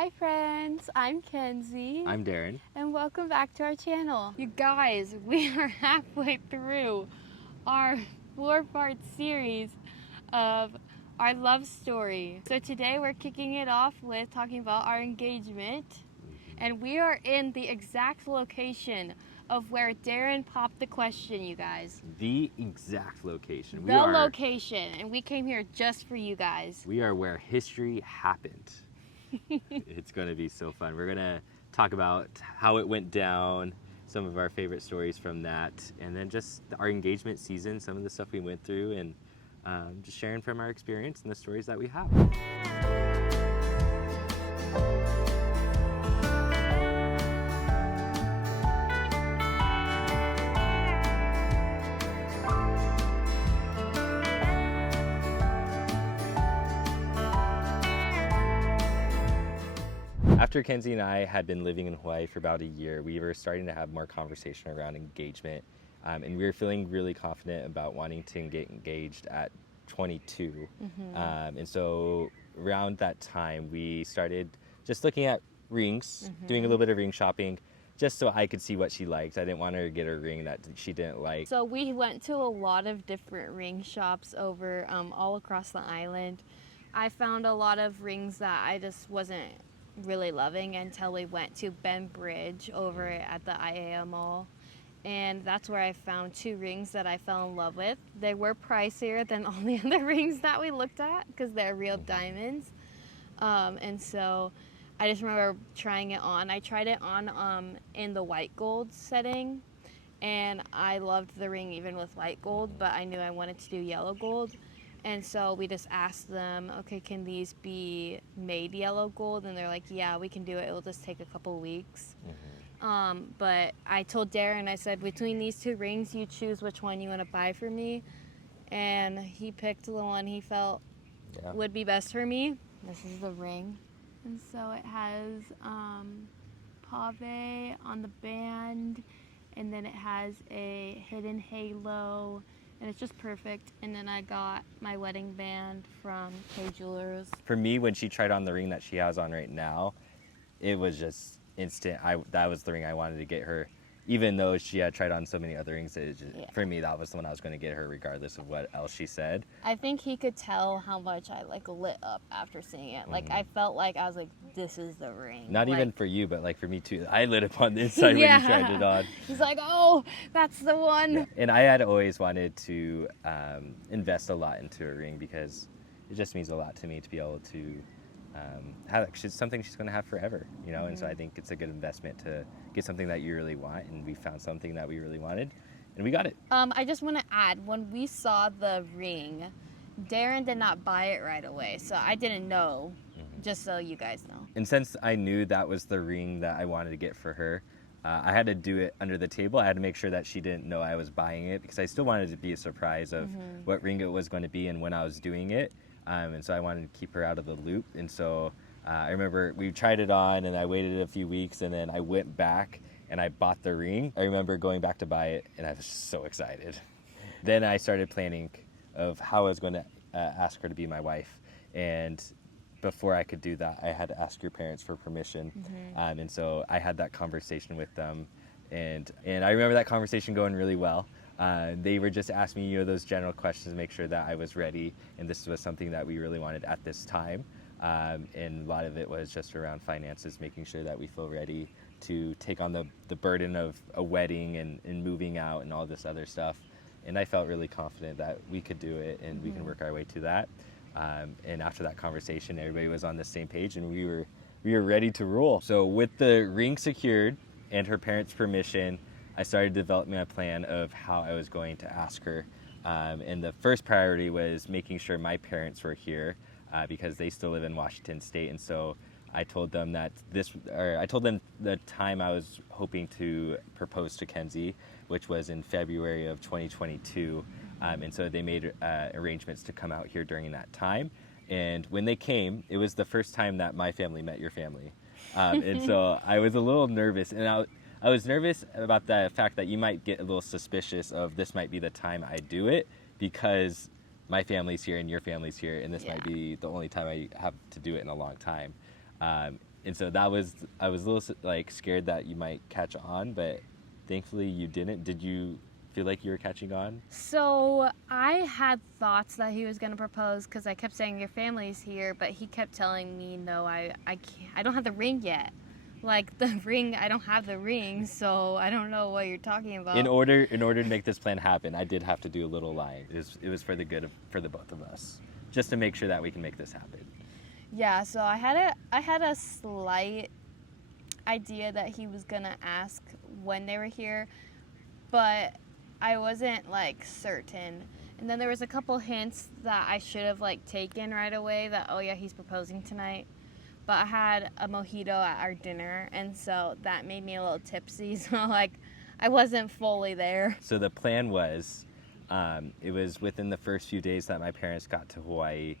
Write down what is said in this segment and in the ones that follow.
Hi friends, I'm Kenzie. I'm Darren. And welcome back to our channel. You guys, we are halfway through our 4-part series of our love story. So today we're kicking it off with talking about our engagement. And we are in the exact location of where Darren popped the question, you guys. The exact location. Location. And we came here just for you guys. We are where history happened. It's going to be so fun. We're going to talk about how it went down, some of our favorite stories from that, and then just our engagement season, some of the stuff we went through, and just sharing from our experience and the stories that we have. After Kenzie and I had been living in Hawaii for about a year, we were starting to have more conversation around engagement, and we were feeling really confident about wanting to get engaged at 22. And so around that time, we started just looking at rings, doing a little bit of ring shopping, just so I could see what she liked. I didn't want her to get a ring that she didn't like. So we went to a lot of different ring shops over all across the island. I found a lot of rings that I just wasn't really loving until we went to Ben Bridge over at the IAA Mall, and that's where I found 2 rings that I fell in love with. They were pricier than all the other rings that we looked at because they're real diamonds, and so I just remember trying it on. I tried it on in the white gold setting, and I loved the ring even with white gold, but I knew I wanted to do yellow gold. And so we just asked them, okay, can these be made yellow gold? And they're like, yeah, we can do it. It'll just take a couple weeks. But I told Darren, I said, between these 2 rings, you choose which one you want to buy for me. And he picked the one he felt would be best for me. This is the ring. And so it has pave on the band, and then it has a hidden halo, and it's just perfect. And then I got my wedding band from K Jewelers. For me, when she tried on the ring that she has on right now, it was just instant. That was the ring I wanted to get her. Even though she had tried on so many other rings, for me, that was the one I was going to get her regardless of what else she said. I think he could tell how much I lit up after seeing it. I felt like I was like, this is the ring. Not even for you, but for me too. I lit up on the inside when you tried it on. He's like, oh, that's the one. Yeah. And I had always wanted to invest a lot into a ring because it just means a lot to me to be able to have something she's going to have forever, and so I think it's a good investment to get something that you really want, and we found something that we really wanted, and we got it. I just want to add, when we saw the ring, Darren did not buy it right away, so I didn't know, just so you guys know. And since I knew that was the ring that I wanted to get for her, I had to do it under the table. I had to make sure that she didn't know I was buying it because I still wanted it to be a surprise of what ring it was going to be and when I was doing it. And so I wanted to keep her out of the loop. And so I remember we tried it on and I waited a few weeks and then I went back and I bought the ring. I remember going back to buy it and I was so excited. Then I started planning of how I was going to ask her to be my wife. And before I could do that, I had to ask your parents for permission. And so I had that conversation with them. And I remember that conversation going really well. They were just asking me, those general questions to make sure that I was ready, and this was something that we really wanted at this time. And a lot of it was just around finances, making sure that we feel ready to take on the burden of a wedding and moving out and all this other stuff. And I felt really confident that we could do it and we can work our way to that. And after that conversation, everybody was on the same page and we were ready to roll. So with the ring secured and her parents' permission, I started developing a plan of how I was going to ask her. And the first priority was making sure my parents were here because they still live in Washington State. And so I told them the time I was hoping to propose to Kenzie, which was in February of 2022. And so they made arrangements to come out here during that time. And when they came, it was the first time that my family met your family. And so I was a little nervous. And I was nervous about the fact that you might get a little suspicious of this might be the time I do it because my family's here and your family's here, and this might be the only time I have to do it in a long time. And so that was, I was a little like scared that you might catch on, but thankfully you didn't. Did you feel like you were catching on? So I had thoughts that he was going to propose because I kept saying your family's here, but he kept telling me, no, I can't, I don't have the ring yet. Like the ring, I don't have the ring, so I don't know what you're talking about. In order to make this plan happen, I did have to do a little lying. It was for the good of, for the both of us, just to make sure that we can make this happen. Yeah, so I had a slight idea that he was gonna ask when they were here, but I wasn't like certain. And then there was a couple hints that I should have like taken right away that, oh yeah, he's proposing tonight. But I had a mojito at our dinner, and so that made me a little tipsy. So like I wasn't fully there. So the plan was, it was within the first few days that my parents got to Hawaii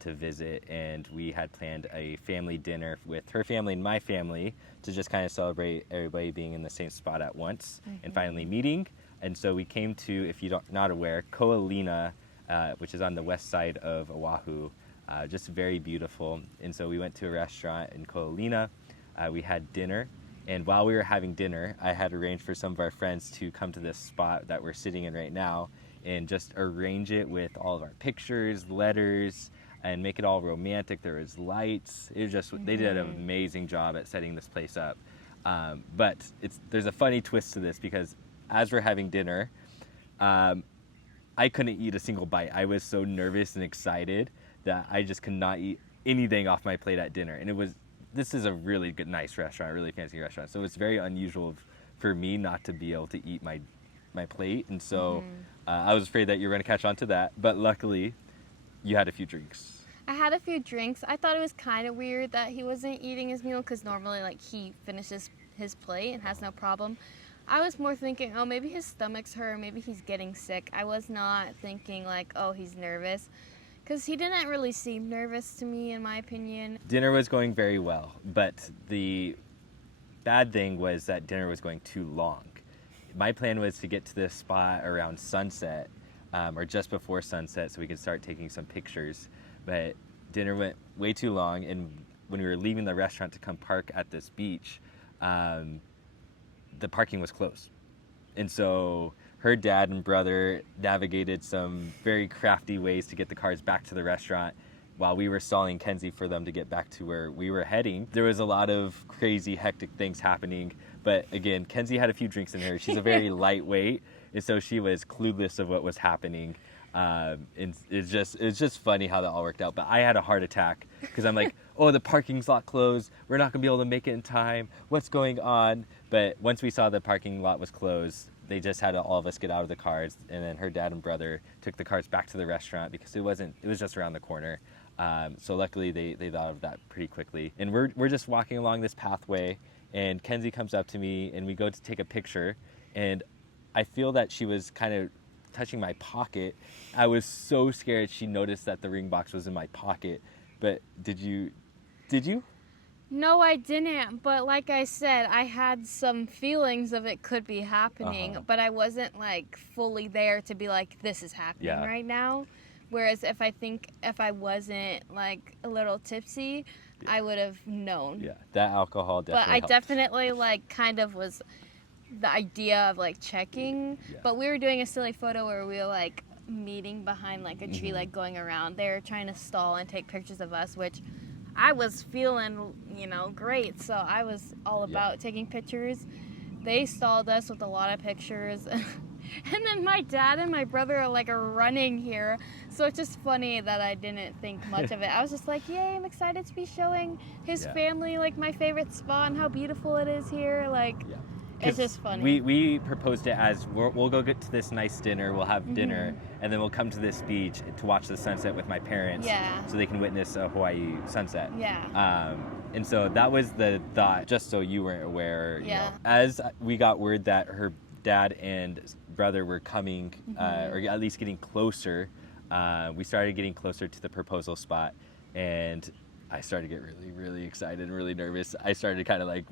to visit, and we had planned a family dinner with her family and my family to just kind of celebrate everybody being in the same spot at once and finally meeting. And so we came to, if you're not aware, Ko'olina, which is on the west side of Oahu. Just very beautiful. And so we went to a restaurant in Ko'olina. We had dinner. And while we were having dinner, I had arranged for some of our friends to come to this spot that we're sitting in right now and just arrange it with all of our pictures, letters, and make it all romantic. There was lights. It was just, they did an amazing job at setting this place up. But there's a funny twist to this because as we're having dinner, I couldn't eat a single bite. I was so nervous and excited that I just could not eat anything off my plate at dinner. And this is a really good, nice restaurant, really fancy restaurant. So it's very unusual for me not to be able to eat my plate. And so I was afraid that you were going to catch on to that. But luckily, you had a few drinks. I had a few drinks. I thought it was kind of weird that he wasn't eating his meal because normally like he finishes his plate and has no problem. I was more thinking, oh, maybe his stomach's hurt, maybe he's getting sick. I was not thinking like, oh, he's nervous. Because he didn't really seem nervous to me, in my opinion. Dinner was going very well, but the bad thing was that dinner was going too long. My plan was to get to this spot around sunset, or just before sunset, so we could start taking some pictures. But dinner went way too long, and when we were leaving the restaurant to come park at this beach, the parking was closed. And so her dad and brother navigated some very crafty ways to get the cars back to the restaurant while we were stalling Kenzie for them to get back to where we were heading. There was a lot of crazy, hectic things happening. But again, Kenzie had a few drinks in her. She's a very lightweight, and so she was clueless of what was happening. And it's just funny how that all worked out. But I had a heart attack because I'm like, oh, the parking's lot closed. We're not going to be able to make it in time. What's going on? But once we saw the parking lot was closed, they just had all of us get out of the cars, and then her dad and brother took the cars back to the restaurant because it was just around the corner. So luckily they thought of that pretty quickly. And we're just walking along this pathway, and Kenzie comes up to me, and we go to take a picture, and I feel that she was kind of touching my pocket. I was so scared she noticed that the ring box was in my pocket. But did you? No, I didn't. But like I said, I had some feelings of it could be happening, but I wasn't like fully there to be like, this is happening right now. Whereas if I wasn't like a little tipsy, I would have known. Yeah, that alcohol definitely But I helped. definitely like kind of was the idea of like checking. Yeah. But we were doing a silly photo where we were like meeting behind like a tree, like going around there trying to stall and take pictures of us, which I was feeling, great. So I was all about taking pictures. They stalled us with a lot of pictures. And then my dad and my brother are like running here. So it's just funny that I didn't think much of it. I was just like, yay, I'm excited to be showing his family like my favorite spot and how beautiful it is here. Like, it's just funny. We proposed it as we'll go get to this nice dinner, we'll have dinner, and then we'll come to this beach to watch the sunset with my parents so they can witness a Hawaii sunset. And so that was the thought, just so you weren't aware. As we got word that her dad and brother were coming, or at least getting closer, we started getting closer to the proposal spot, and I started to get really, really excited and really nervous. I started kind of like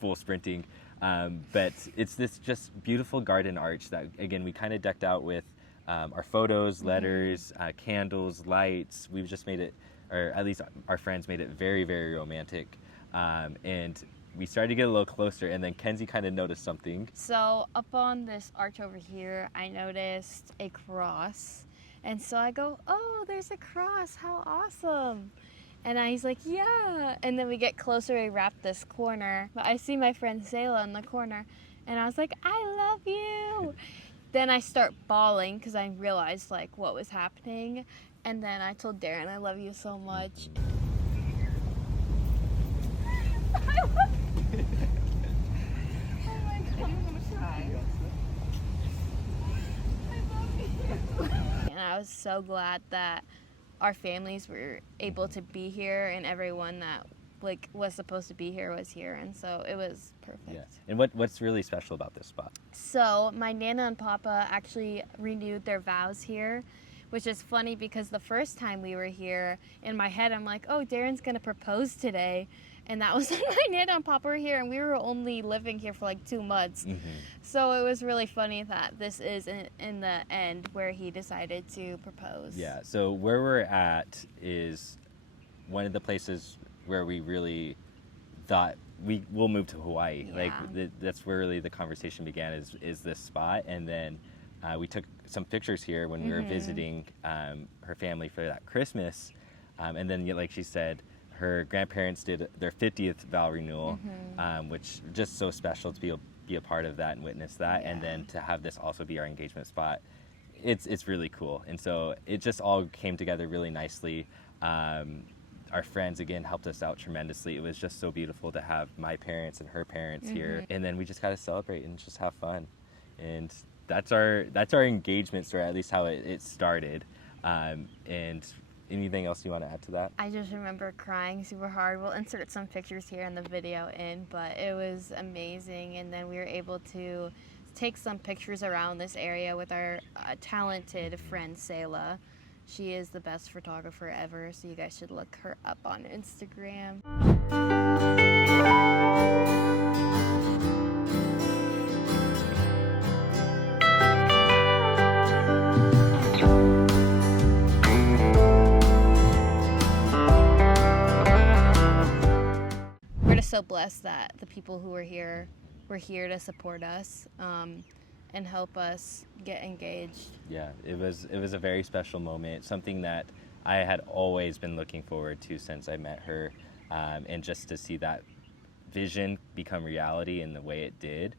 full sprinting. But it's this just beautiful garden arch that, again, we kind of decked out with our photos, letters, candles, lights. We've just made it, or at least our friends made it very, very romantic. And we started to get a little closer, and then Kenzie kind of noticed something. So up on this arch over here, I noticed a cross. And so I go, oh, there's a cross. How awesome. And he's like, yeah. And then we get closer, we wrap this corner. But I see my friend Sayla in the corner. And I was like, I love you. Then I start bawling because I realized like what was happening. And then I told Darren, I love you so much. And I was so glad that our families were able to be here and everyone that like was supposed to be here was here, and so it was perfect. Yeah. And what's really special about this spot? So my Nana and Papa actually renewed their vows here, which is funny because the first time we were here, in my head I'm like, oh, Darren's gonna propose today. And that was when my Nana and Papa were here, and we were only living here for like 2 months. So it was really funny that this is in the end where he decided to propose. Yeah, so where we're at is one of the places where we really thought we'll move to Hawaii. Yeah. Like that's where really the conversation began, is this spot. And then we took some pictures here when we were visiting her family for that Christmas. And then, like she said, her grandparents did their 50th vow renewal, which just so special to be a part of that and witness that. Yeah. And then to have this also be our engagement spot, it's really cool. And so it just all came together really nicely. Our friends, again, helped us out tremendously. It was just so beautiful to have my parents and her parents here. And then we just got to celebrate and just have fun. And that's our engagement story, at least how it started. And anything else you want to add to that? I just remember crying super hard. We'll insert some pictures here in the video but it was amazing. And then we were able to take some pictures around this area with our talented friend Sayla. She is the best photographer ever, so you guys should look her up on Instagram. We're just so blessed that the people who were here to support us and help us get engaged. Yeah, it was a very special moment, something that I had always been looking forward to since I met her, and just to see that vision become reality in the way it did,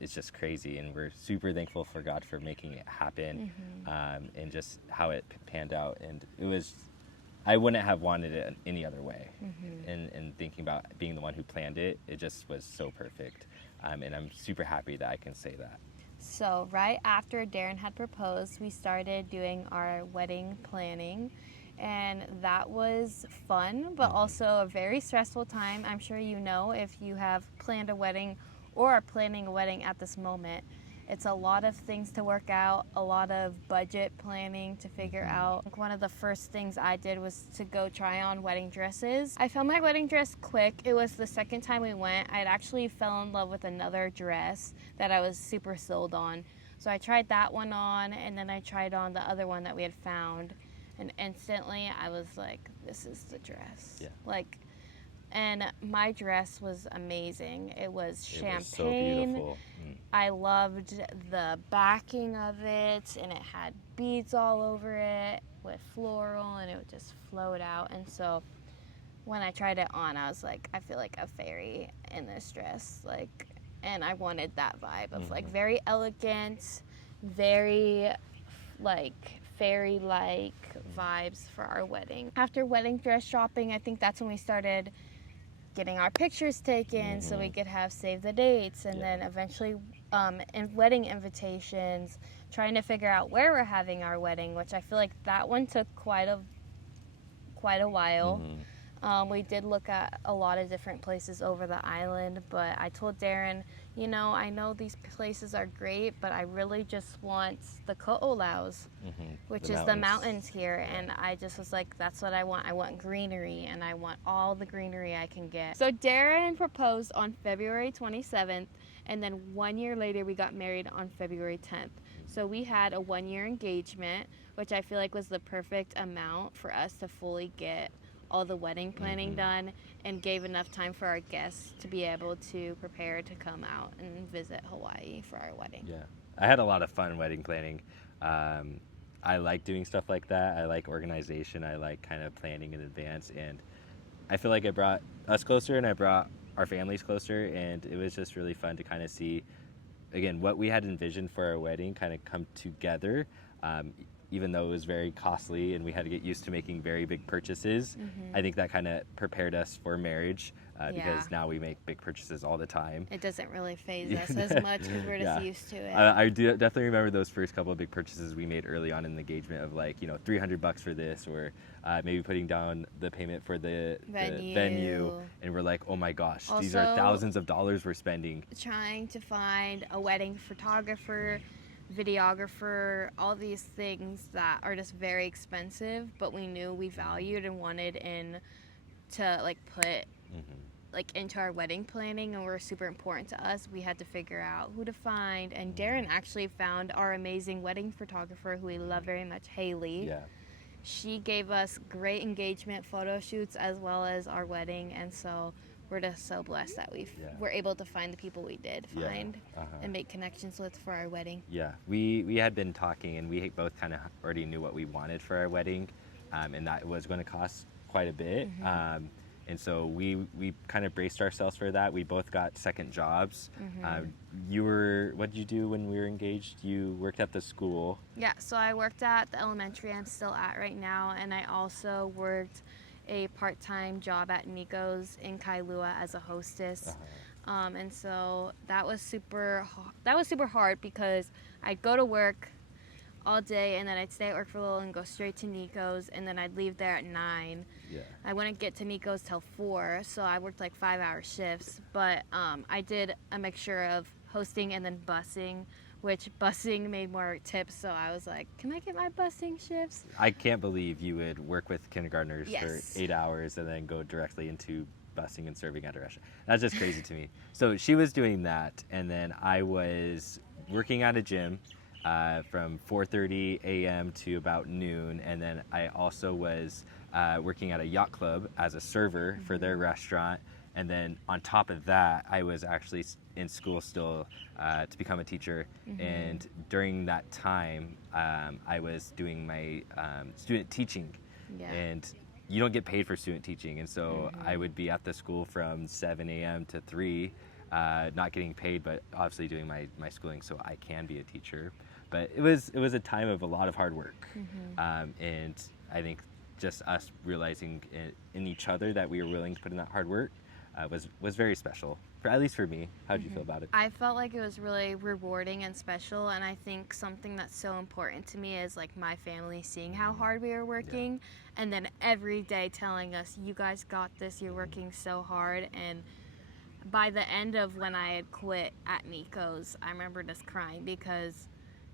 it's just crazy. And we're super thankful for God for making it happen, and just how it panned out. And it was, I wouldn't have wanted it any other way. And thinking about being the one who planned it, it just was so perfect. And I'm super happy that I can say that. So right after Darren had proposed, we started doing our wedding planning, and that was fun, but also a very stressful time. I'm sure you know, if you have planned a wedding or are planning a wedding at this moment, it's a lot of things to work out, a lot of budget planning to figure out. One of the first things I did was to go try on wedding dresses. I found my wedding dress quick. It was the second time we went. I had actually fell in love with another dress that I was super sold on. So I tried that one on, and then I tried on the other one that we had found. And instantly I was like, this is the dress. Yeah. Like, and my dress was amazing. It was champagne. It was so beautiful. I loved the backing of it, and it had beads all over it with floral, and it would just float out. And so when I tried it on, I was like, I feel like a fairy in this dress. Like, and I wanted that vibe of like very elegant, very like fairy-like vibes for our wedding. After wedding dress shopping, I think that's when we started getting our pictures taken so we could have save the dates, and then eventually wedding invitations, trying to figure out where we're having our wedding, which I feel like that one took quite a while. We did look at a lot of different places over the island, but I told Darren, you know, I know these places are great, but I really just want the ko'olaus, which is the mountains here. And I just was like, that's what I want. I want greenery, and I want all the greenery I can get. So Darren proposed on February 27th, and then 1 year later we got married on February 10th. So we had a 1 year engagement, which I feel like was the perfect amount for us to fully get all the wedding planning done and gave enough time for our guests to be able to prepare to come out and visit Hawaii for our wedding. Yeah, I had a lot of fun wedding planning. I like doing stuff like that. I like organization. I like kind of planning in advance, and I feel like it brought us closer, and I brought our families closer, and it was just really fun to kind of see, again, what we had envisioned for our wedding kind of come together. Even though it was very costly and we had to get used to making very big purchases, I think that kind of prepared us for marriage, because now we make big purchases all the time. It doesn't really phase us as much because we're just used to it. I do definitely remember those first couple of big purchases we made early on in the engagement of like, you know, $300 for this, or maybe putting down the payment for the venue, and we're like, oh my gosh, also, these are thousands of dollars we're spending. Trying to find a wedding photographer, videographer, all these things that are just very expensive, but we knew we valued and wanted in to like put like into our wedding planning and were super important to us. We had to figure out who to find, and Darren actually found our amazing wedding photographer who we love very much, Haley. Yeah. She gave us great engagement photo shoots as well as our wedding, and so we're just so blessed that we were able to find the people we did find and make connections with for our wedding. Yeah, we had been talking, and we both kind of already knew what we wanted for our wedding, and that was going to cost quite a bit. And so we kind of braced ourselves for that. We both got second jobs. What did you do when we were engaged? You worked at the school. Yeah, so I worked at the elementary I'm still at right now, and I also worked a part-time job at Nico's in Kailua as a hostess. And so that was super hard because I'd go to work all day, and then I'd stay at work for a little and go straight to Nico's, and then I'd leave there at 9. Yeah. I wouldn't get to Nico's till 4, so I worked like 5-hour shifts. But I did a mixture of hosting and then busing, which busing made more tips, so I was like, can I get my busing shifts? I can't believe you would work with kindergartners for Yes. 8 hours and then go directly into busing and serving at a restaurant. That's just crazy to me. So she was doing that, and then I was working at a gym from 4:30 a.m. to about noon, and then I also was working at a yacht club as a server for their restaurant. And then on top of that, I was actually in school still to become a teacher. And during that time, I was doing my student teaching. And you don't get paid for student teaching. And so I would be at the school from 7 a.m. to 3, not getting paid, but obviously doing my schooling so I can be a teacher. But it was a time of a lot of hard work. And I think just us realizing in each other that we were willing to put in that hard work was very special, at least for me. How did you feel about it? I felt like it was really rewarding and special, and I think something that's so important to me is like my family seeing how hard we were working, and then every day telling us, you guys got this, you're working so hard. And by the end of when I had quit at Nico's, I remember just crying because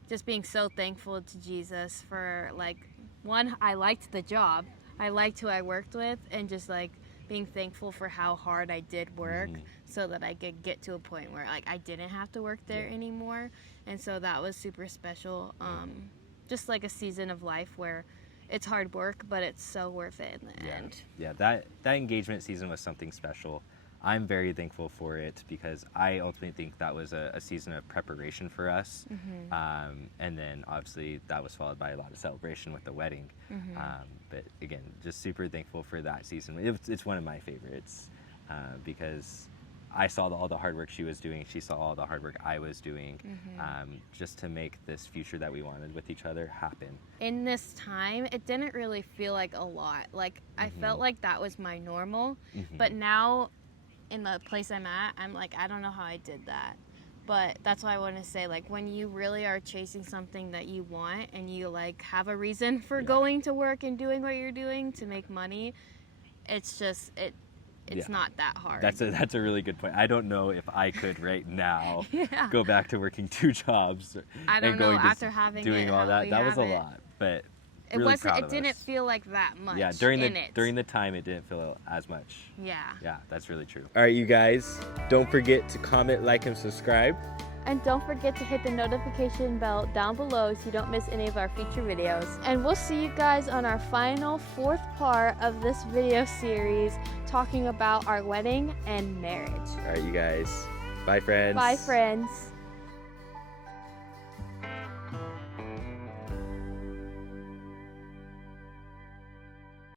just being so thankful to Jesus for, like, one, I liked the job, I liked who I worked with, and just like being thankful for how hard I did work so that I could get to a point where like I didn't have to work there anymore. And so that was super special. Just like a season of life where it's hard work, but it's so worth it in the end. Yeah, that engagement season was something special. I'm very thankful for it because I ultimately think that was a season of preparation for us. And then obviously that was followed by a lot of celebration with the wedding. But again, just super thankful for that season. It's one of my favorites because I saw all the hard work she was doing. She saw all the hard work I was doing just to make this future that we wanted with each other happen. In this time, it didn't really feel like a lot. Like I felt like that was my normal. But now in the place I'm at, I'm like, I don't know how I did that. But that's why I want to say, like, when you really are chasing something that you want and you like have a reason for going to work and doing what you're doing to make money, it's just it's not that hard. That's a really good point. I don't know if I could right now go back to working 2 jobs I don't and know, going after having doing it, all that. we That was a have it. lot, but It really wasn't. proud It of didn't us. feel like that much. Yeah, during in the time, it didn't feel as much. Yeah. Yeah, that's really true. All right, you guys, don't forget to comment, like, and subscribe. And don't forget to hit the notification bell down below so you don't miss any of our future videos. And we'll see you guys on our final 4th part of this video series talking about our wedding and marriage. All right, you guys. Bye, friends. Bye, friends.